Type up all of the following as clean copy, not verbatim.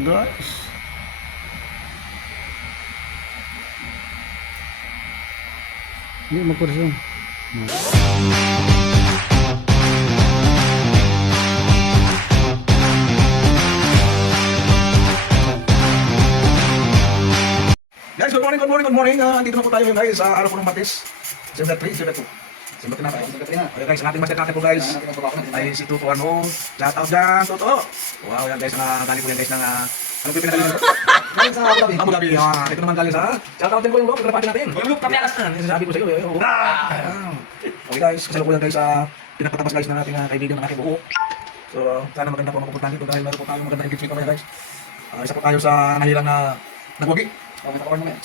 guys. Hindi magkurso. Guys, good morning, good morning, good morning. Dito na po tayo ngayon guys sa araw po ng Martes. December 3, December 2. December 3 na tayo. Okay guys, ang ating master natin po guys ay si Tuto Arno. Shout out dyan, Tuto. Wow, yan guys, galing po yan guys ng anong pipinadali nito? Galing sa Abu Dhabi. Ito naman galing sa shout out din po yung pagkakapati natin. Sabi ko sa iyo. Okay guys, kasalukuyan guys sa pinagpatapas guys na ating kaibigan ng aking buho. So, sana maganda po mapupuntahan dito dahil meron po tayong magandang engagement kamaya guys. Isa po tayo sa nahirang na nagwagi.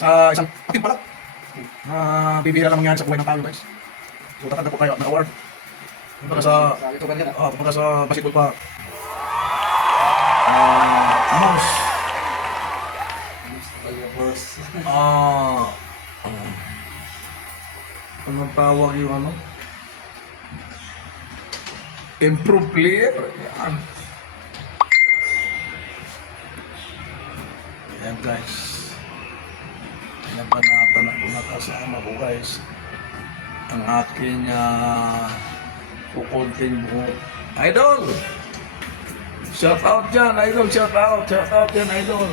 Sa isang ating palat na bibihira lang mangyari sa buhay ng tao guys. So tatanda po kayo ng award. Kumbaga sa basketball pa. Mouse. Anong tawag yung ano? Improve player. Ayan guys. Napanatan na po nakasama ko guys ang aking kukunting buhok. Idol! Shout out dyan, idol! Shout out dyan, idol!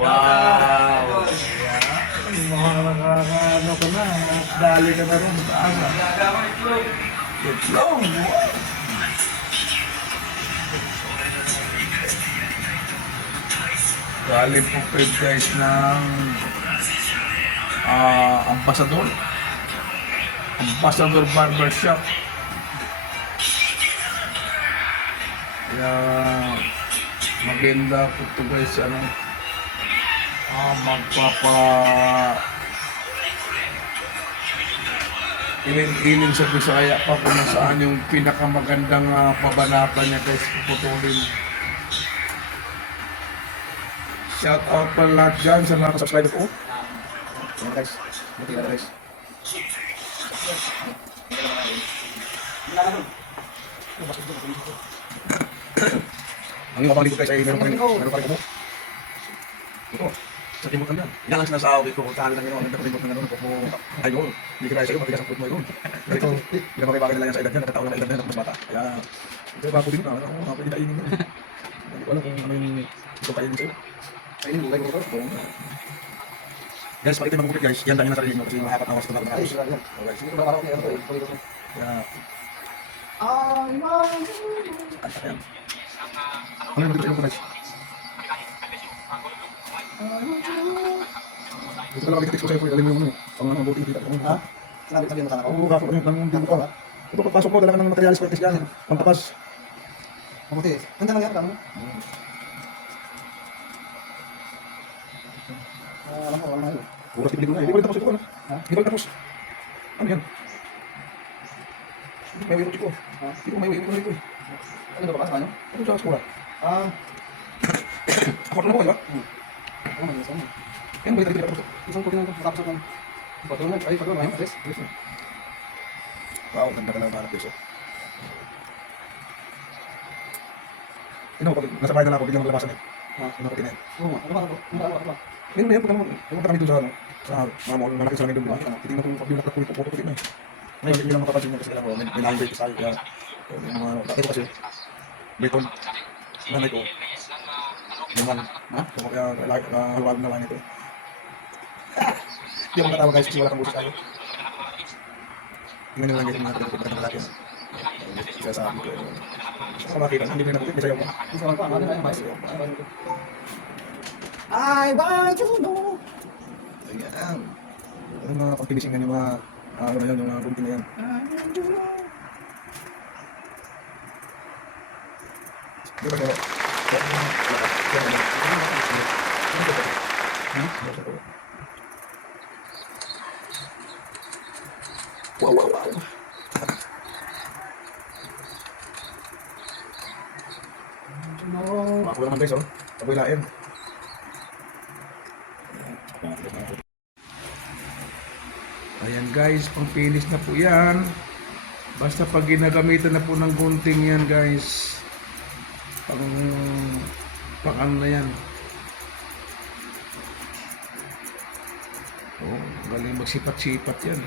Wow! Mga ano ka na, dali ka na rin. Itlog! Galing po kayo guys ng Ambassador Barbershop. Kaya maganda po ito guys, ilin sa Bisaya pa kung nasaan yung pinakamagandang pabanata niya guys, puputulin. Shout out pa lahat dyan sa mga subscriber ko. Ayan guys, buti na guys. Ang yung kapag guys ay meron pa rin kumo. Ito, sa timot lang yan. Yan ang sinasabi ko, tahan lang yun, ang timot lang yun, kumo. Ayun, hindi ka tayo sa'yo, matigas ang foot mo yun. Ito, hindi na makibagay nila yan sa edad niya, nakatao na edad niya, mas bata. Kaya, ito bago din na, pwede kainin mo. Hindi ko alam kung ano yung ito kainin sa'yo. Kainin mo, kainin mo ito. Guys, pag ito yung magkukit guys, yan lang yung nasa sarili nyo kasi mga 4 hours ito na ito. Okay, sige ito ba kaya kaya... Ayan. Ano yung magkukit guys? Ito ka lang makikita ko sa'yo po, alam mo yung ano, pang ano, buti kita. Ha? Sabi mo ka na ako? Oo, kapag yung dito ko. Ito pagpasok ko, dalaga ng materialis practice yan. Pangtapas. Mabuti. Ganda lang yan, kamo? Alam mo, wala na yun. Oras tipilig mo na. Hindi ko rin tapos ito, ano? Hindi ko rin tapos. Ano yan? May wiro ko. Hindi ko may wiro ko. Ano ba ba? Ano? Ano sa skola? Ako na po kayo ba? Ano man yun? Yan ba yung tagpili tapos ito? Isang ko tinang tapos ako. Patunan. Ay, patunan. Ay, alis. Wow, ganda ka lang parang peso. Ino, pag nasa bahay na lang ako, bigyan mo labasan eh. Ino ko tinayin. Oo, ano ba? Ngayon na yan, pagka kami doon sa mga mall, malaki sa amin doon, diba? Titignan ko yung pag-iulak ko yung photo ko din eh. Ngayon, hindi lang mapapansin niya kasi alam ko, may na-invite ko sa iyo. Yung mga dati ko kasi, bacon, nanay ko, naman, so kaya halawag na lang ito. Hindi ako matawag guys kasi wala kang busos tayo. Tingnan nyo lang yung mga pinagpapagod ng lalaki. Kaya sabi ko, sa makita, hindi mo yung napulit, may sayo mo. I want you to know. Ayan. Yung mga pag-finishing yan, yung mga, ano na yun, yung mga bunting na yan. I want you to know. Di ba kaya? Wow. Ako naman guys, taboy lain. Ayan guys, pang finish na po yan. Basta pag ginagamitan na po ng gunting yan guys, pang Pang ano na yan. Oh, galing magsipat-sipat yan.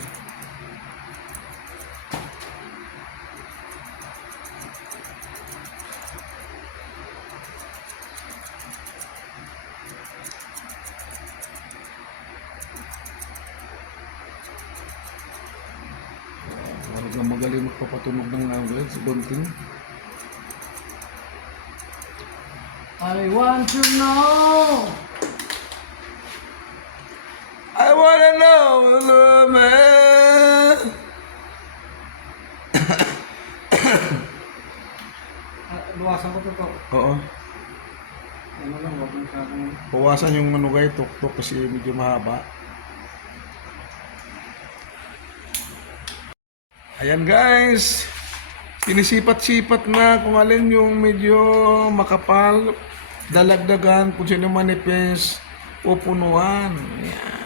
Parang magaling magpapatunog ng awit si Bonting. I want to know. I wanna know, man. Luwasan ko to. Oo. Ano lang, wag mo siya kung... Bawasan yung ano guys, tuk-tuk kasi medyo mahaba. Ayan guys. Sinisipat-sipat na kung alin yung medyo makapal. Dalagdagan kung sino manipis. Pupunuan. Ayan.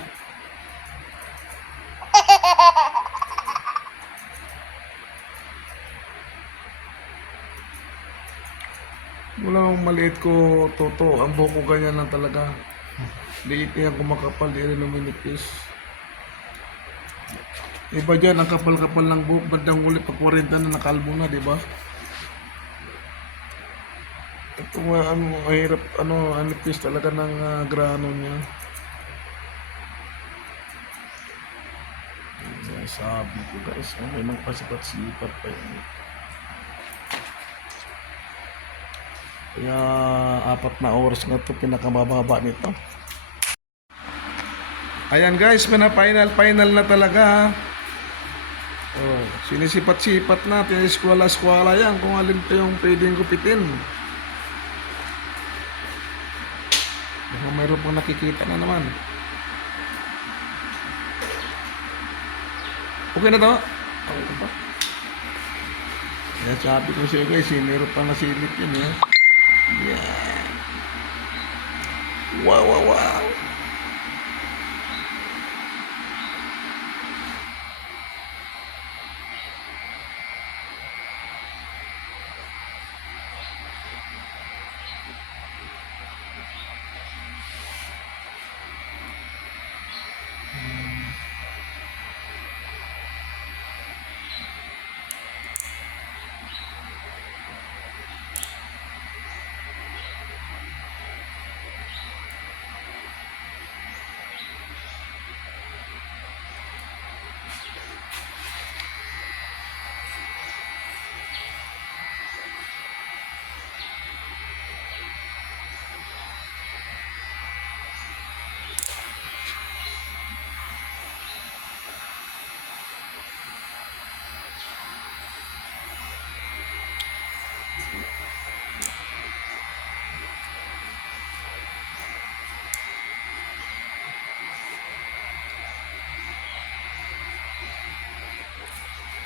Wala akong maliit ko, Toto. Ang buhok ko ganyan lang talaga. Liit yan kung makapal, di rin luminipis. Iba dyan, ang kapal-kapal ng buhok. Bandang uli pag 40 na nakalbo na, di ba? Ito nga, mahirap, anipis talaga ng grano niya. Sabi ko guys, may magpasipat-sipat pa yun. Kaya 4 na oras nga ito, pinakamababa nito. Ayan guys, final na talaga. Oh, sinisipat-sipat na, eskwala-eskwala yan kung alin pa yung pwedeng gupitin. Mayroon pang nakikita na naman. Okay na to? Okay na to. Kaya sabi ko siya guys, meron pang nasilip yun eh. Yeah. Wow, wow, wow.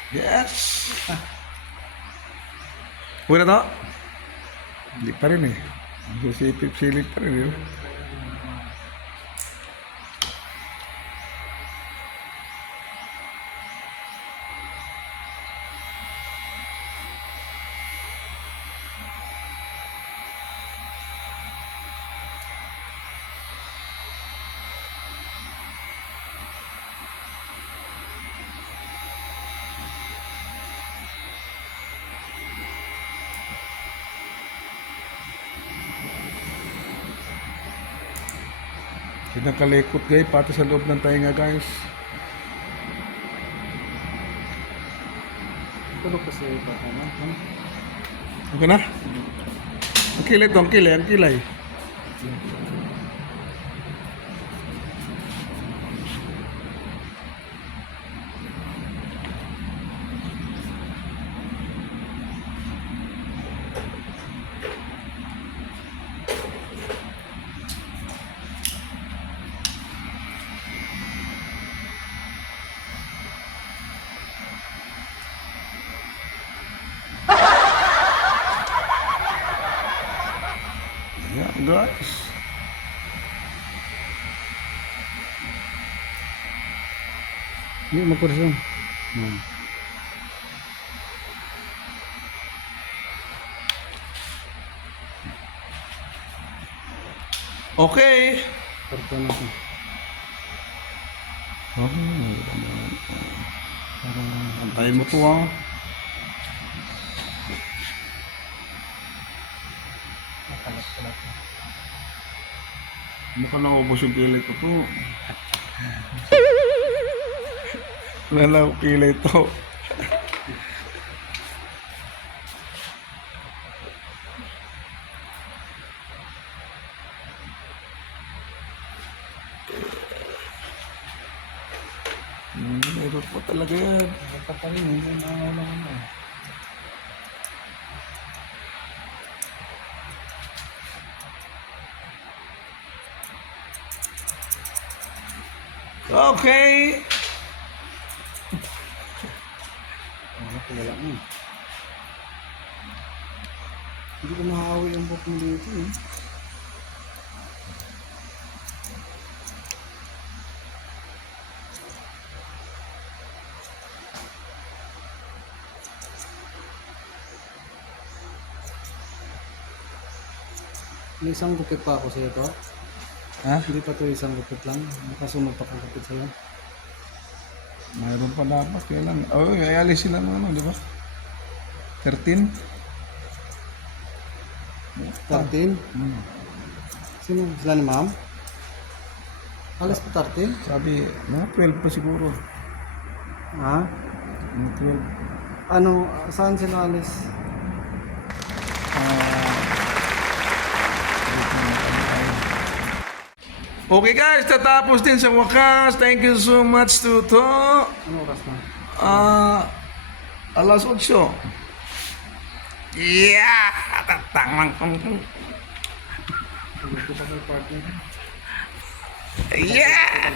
Yes! Uwi na to? Hindi pa rin eh. Silip pa rin eh. Pinakalikot guys, pati sa loob ng tainga guys. Tulog kasi ba? Ano? Okay na? Ang kilay to, ang kilay. Ayan guys. Hindi, magkurso. Okay. Karto na ito. Antayin mo to ah. Mukhang naubos yung kilay ko to. Wala na yung kilay to. Meron po talaga yan. Basta pa rin, hindi na wala na. Okay. Wala na. Hindi ko mahawi ang buhok mo dito eh. May isang gupit pa ako sa'yo to. Ha? Hindi pa to isang gupit lang. Nakasunod pa kong gupit sa'yo. Mayroon pa dapat. Kaya lang. Oh, ayali sila ng ano, di ba? 13? 13? Hmm. Sino? Sila ni ma'am? Alas pa 13? Sabi, mga 12 pa siguro. Ha? Mga 12. Ano? Saan sila alis? Okay guys, tatapos din sa wakas. Thank you so much, Tuto. Ano oras na? Alas 8. Yeah! Tatanglang kong. Gusto pa may partner. Yeah!